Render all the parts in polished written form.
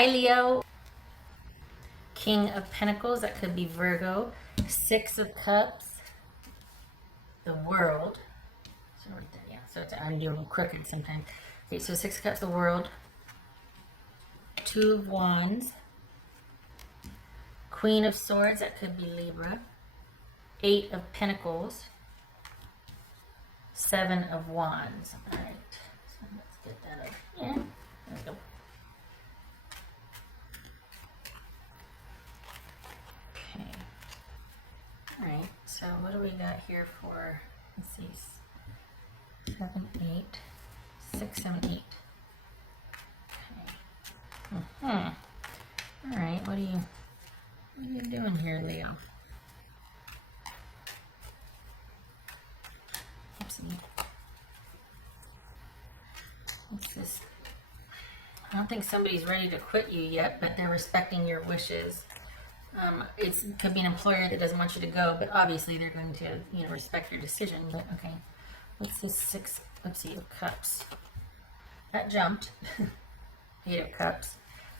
Hi, Leo. King of Pentacles, that could be Virgo. Six of Cups, the World. So right there, yeah. So I'm doing crooked sometimes. Okay, so Six of Cups, the World. Two of Wands. Queen of Swords, that could be Libra. Eight of Pentacles. Seven of Wands. All right, so let's get that up. Yeah, there we go. Okay. All right, so what do we got here for, let's see, 7, 8, 6, 7, 8. Okay. All right, what are you doing here, Leo? Oopsie. What's this? I don't think somebody's ready to quit you yet, but they're respecting your wishes. It could be an employer that doesn't want you to go, but obviously they're going to, respect your decision. But okay, what's this Six? Oopsie, of Cups. That jumped. Eight of Cups.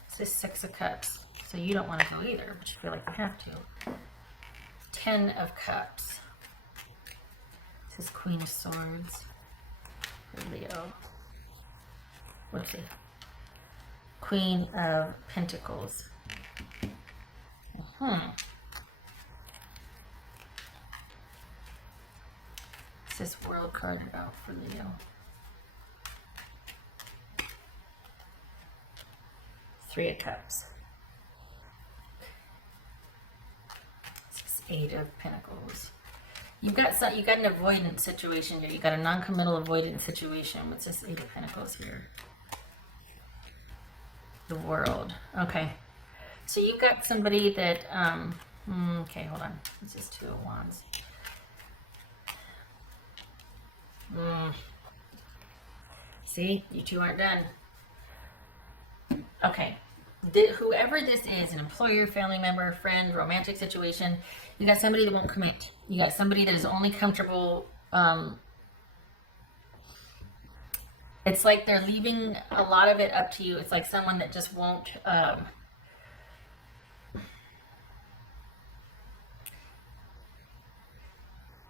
It's this Six of Cups. So you don't want to go either, but you feel like you have to. 10 of Cups. This is Queen of Swords for Leo. Let's see. Queen of Pentacles. What's this World card out for Leo? Three of Cups. Eight of Pentacles. You got an avoidance situation here. You got a non-committal avoidance situation. What's this Eight of Pentacles here? The World. Okay. So you've got somebody that okay, hold on. This is Two of Wands. See, you two aren't done. Okay. Whoever this is, an employer, family member, friend, romantic situation, you got somebody that won't commit. You got somebody that is only comfortable. It's like they're leaving a lot of it up to you. It's like someone that just won't.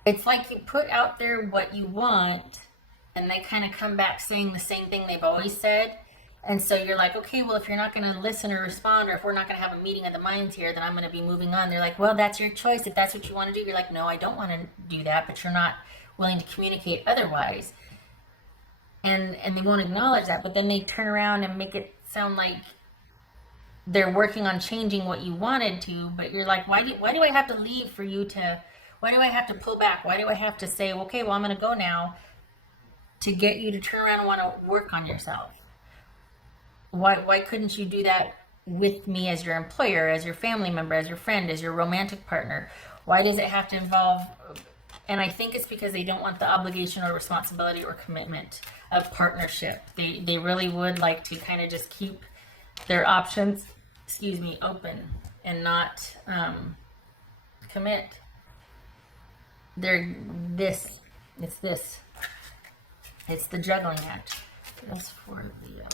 It's like you put out there what you want, and they kind of come back saying the same thing they've always said. And so you're like, okay, well, if you're not going to listen or respond, or if we're not going to have a meeting of the minds here, then I'm going to be moving on. They're like, well, that's your choice. If that's what you want to do, you're like, no, I don't want to do that, but you're not willing to communicate otherwise. And they won't acknowledge that, but then they turn around and make it sound like they're working on changing what you wanted to, but you're like, why do I have to leave for you to, why do I have to pull back? Why do I have to say, okay, well, I'm going to go now to get you to turn around and want to work on yourself? Why couldn't you do that with me as your employer, as your family member, as your friend, as your romantic partner? Why does it have to involve? And I think it's because they don't want the obligation or responsibility or commitment of partnership. They really would like to kind of just keep their options, open and not commit. It's the juggling act. That's for Leo.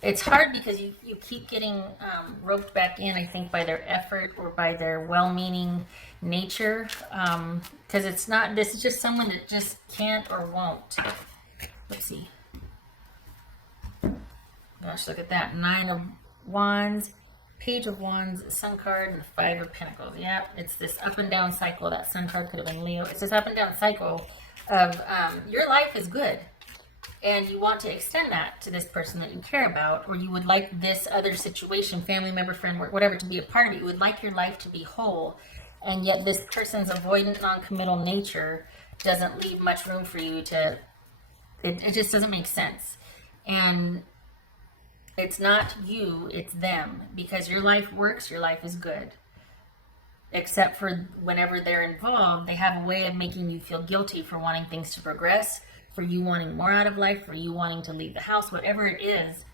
It's hard because you keep getting roped back in, I think, by their effort or by their well-meaning nature. Because this is just someone that just can't or won't. Let's see. Gosh, look at that. 9 of Wands, Page of Wands, Sun card, and 5 of Pentacles. Yeah, it's this up and down cycle. That Sun card could have been Leo. It's this up and down cycle of your life is good. And you want to extend that to this person that you care about, or you would like this other situation, family member, friend, whatever, to be a part of it. You would like your life to be whole, and yet this person's avoidant, non-committal nature doesn't leave much room for you to, it just doesn't make sense. And it's not you, it's them, because your life works, your life is good. Except for whenever they're involved, they have a way of making you feel guilty for wanting things to progress, for you wanting more out of life, for you wanting to leave the house, whatever it is.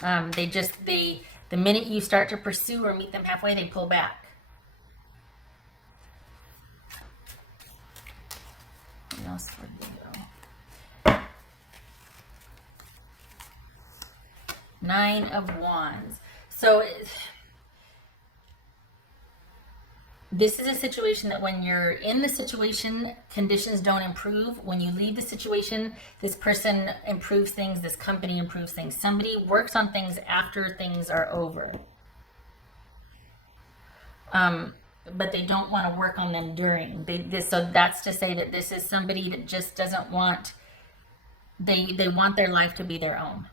The minute you start to pursue or meet them halfway, they pull back. What else for Leo? Nine of Wands. So this is a situation that when you're in the situation, conditions don't improve. When you leave the situation, this person improves things, this company improves things. Somebody works on things after things are over. But they don't want to work on them during. So that's to say that this is somebody that just doesn't want, they want their life to be their own.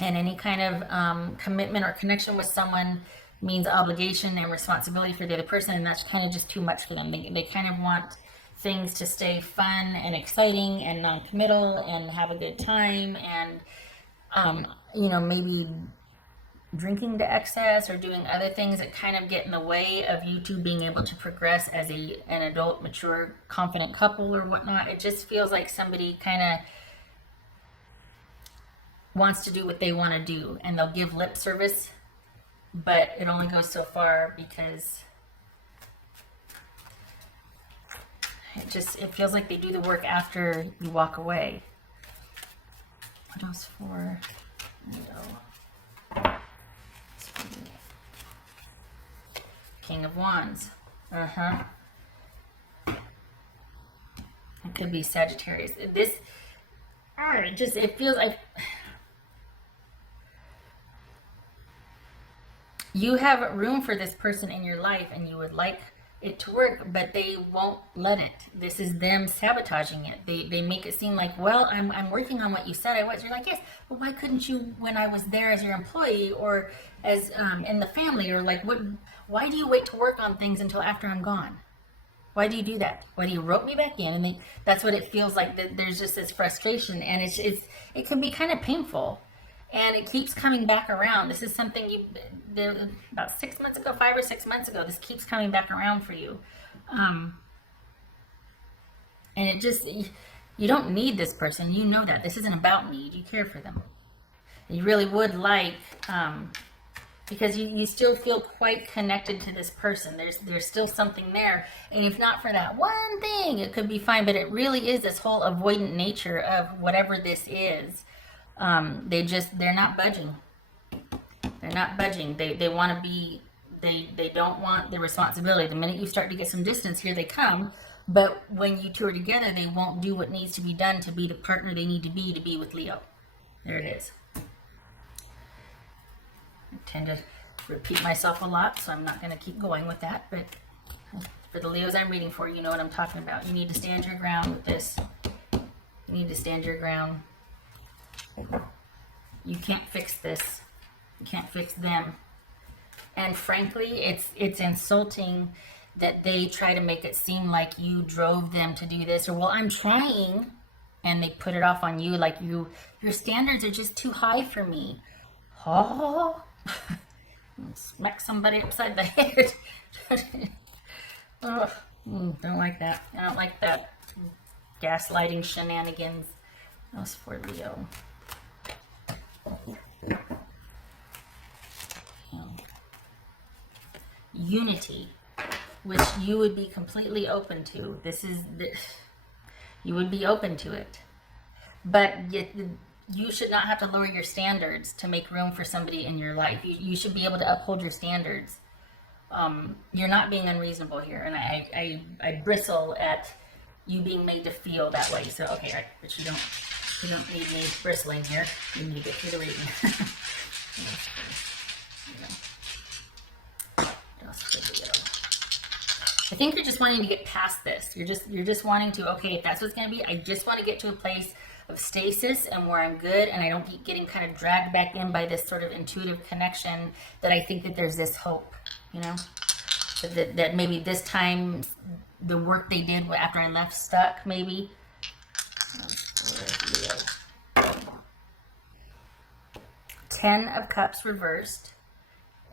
And any kind of commitment or connection with someone means obligation and responsibility for the other person, and that's kind of just too much for them. They kind of want things to stay fun and exciting and non-committal and have a good time, and maybe drinking to excess or doing other things that kind of get in the way of you two being able to progress as an adult, mature, confident couple or whatnot. It just feels like somebody kind of wants to do what they want to do, and they'll give lip service, but it only goes so far, because it feels like they do the work after you walk away. What else for? King of Wands. It could be Sagittarius. It feels like you have room for this person in your life and you would like it to work, but they won't let it. This is them sabotaging it. They make it seem like, well, I'm working on what you said I was. You're like, yes, but why couldn't you when I was there as your employee or as in the family, or like why do you wait to work on things until after I'm gone? Why do you do that? Why do you rope me back in? And that's what it feels like. That there's just this frustration, and it can be kind of painful, and it keeps coming back around. This is something about 6 months ago, 5 or 6 months ago. This keeps coming back around for you, and you don't need this person. You know that this isn't about need. You care for them. You really would like. Because you still feel quite connected to this person. There's still something there. And if not for that one thing, it could be fine. But it really is this whole avoidant nature of whatever this is. They're not budging. They're not budging. They want to be, they don't want the responsibility. The minute you start to get some distance, here they come. But when you two are together, they won't do what needs to be done to be the partner they need to be with Leo. There it is. I tend to repeat myself a lot, so I'm not going to keep going with that. But for the Leos I'm reading for, you know what I'm talking about. You need to stand your ground with this. You need to stand your ground. You can't fix this. You can't fix them. And frankly, it's insulting that they try to make it seem like you drove them to do this, or, well, I'm trying, and they put it off on you like your standards are just too high for me. Oh. Smack somebody upside the head. Oh, don't like that. I don't like that gaslighting shenanigans. That was for Leo. Unity, which you would be completely open to. You would be open to it, but you should not have to lower your standards to make room for somebody in your life. You should be able to uphold your standards. You're not being unreasonable here, and I bristle at you being made to feel that way. So okay, right, but you don't need me bristling here. You need to get through the reading. I think you're just wanting to get past this. You're just wanting to, okay, if that's what's going to be, I just want to get to a place of stasis and where I'm good, and I don't keep getting kind of dragged back in by this sort of intuitive connection, that I think that there's this hope, that maybe this time the work they did after I left stuck, maybe. 10 of Cups reversed,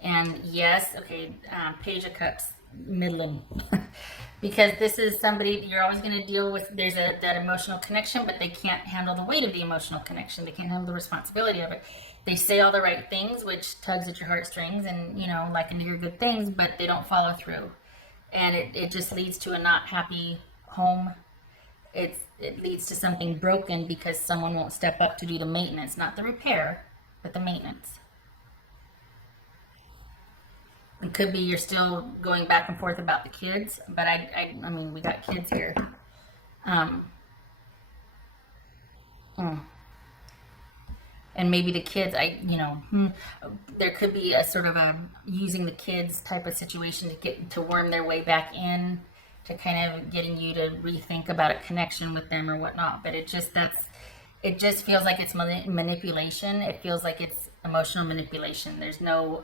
and yes, okay, Page of Cups middling. Because this is somebody you're always going to deal with. There's that emotional connection, but they can't handle the weight of the emotional connection. They can't handle the responsibility of it. They say all the right things, which tugs at your heartstrings, and like to hear good things, but they don't follow through, and it just leads to a not happy home. It leads to something broken because someone won't step up to do the maintenance, not the repair, with the maintenance. It could be you're still going back and forth about the kids, but I mean, we got kids here. Um, mm. And maybe the kids, there could be a sort of a using the kids type of situation to get to worm their way back in, to kind of getting you to rethink about a connection with them or whatnot. But it just feels like it's manipulation. It feels like it's emotional manipulation. There's no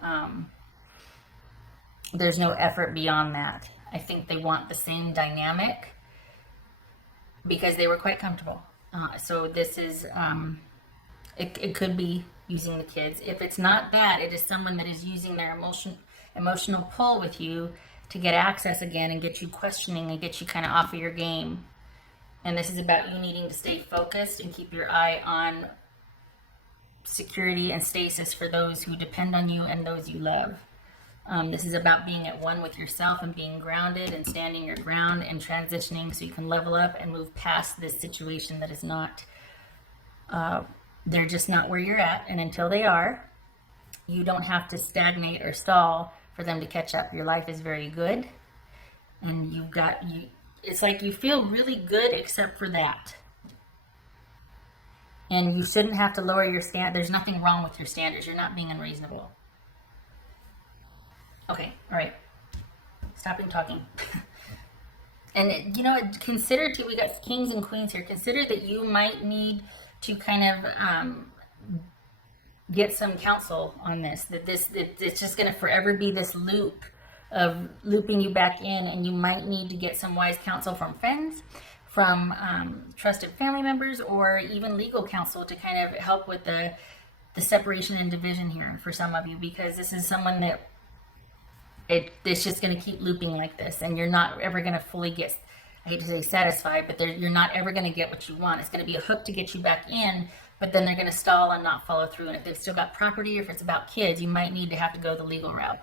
effort beyond that. I think they want the same dynamic because they were quite comfortable. So this is, it could be using the kids. If it's not that, it is someone that is using their emotional pull with you to get access again and get you questioning and get you kind of off of your game. And this is about you needing to stay focused and keep your eye on security and stasis for those who depend on you and those you love. This is about being at one with yourself and being grounded and standing your ground and transitioning so you can level up and move past this situation that is not, they're just not where you're at. And until they are, you don't have to stagnate or stall for them to catch up. Your life is very good. And it's like you feel really good except for that. And you shouldn't have to lower your there's nothing wrong with your standards. You're not being unreasonable. Okay, all right. Stopping talking. And consider too, we got kings and queens here. Consider that you might need to kind of get some counsel on this. That it's just going to forever be this loop of looping you back in, and you might need to get some wise counsel from friends, from trusted family members, or even legal counsel to kind of help with the separation and division here for some of you, because this is someone that it's just going to keep looping like this, and you're not ever going to fully get, I hate to say satisfied, but you're not ever going to get what you want. It's going to be a hook to get you back in, but then they're going to stall and not follow through. And if they've still got property, or if it's about kids, you might need to have to go the legal route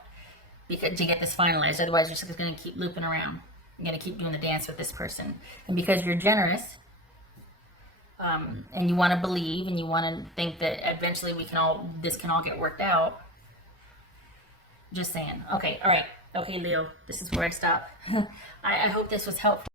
to get this finalized. Otherwise, you're just going to keep looping around. You're going to keep doing the dance with this person. And because you're generous, and you want to believe, and you want to think that eventually this can all get worked out. Just saying. Okay, all right. Okay, Leo, this is where I stop. I hope this was helpful.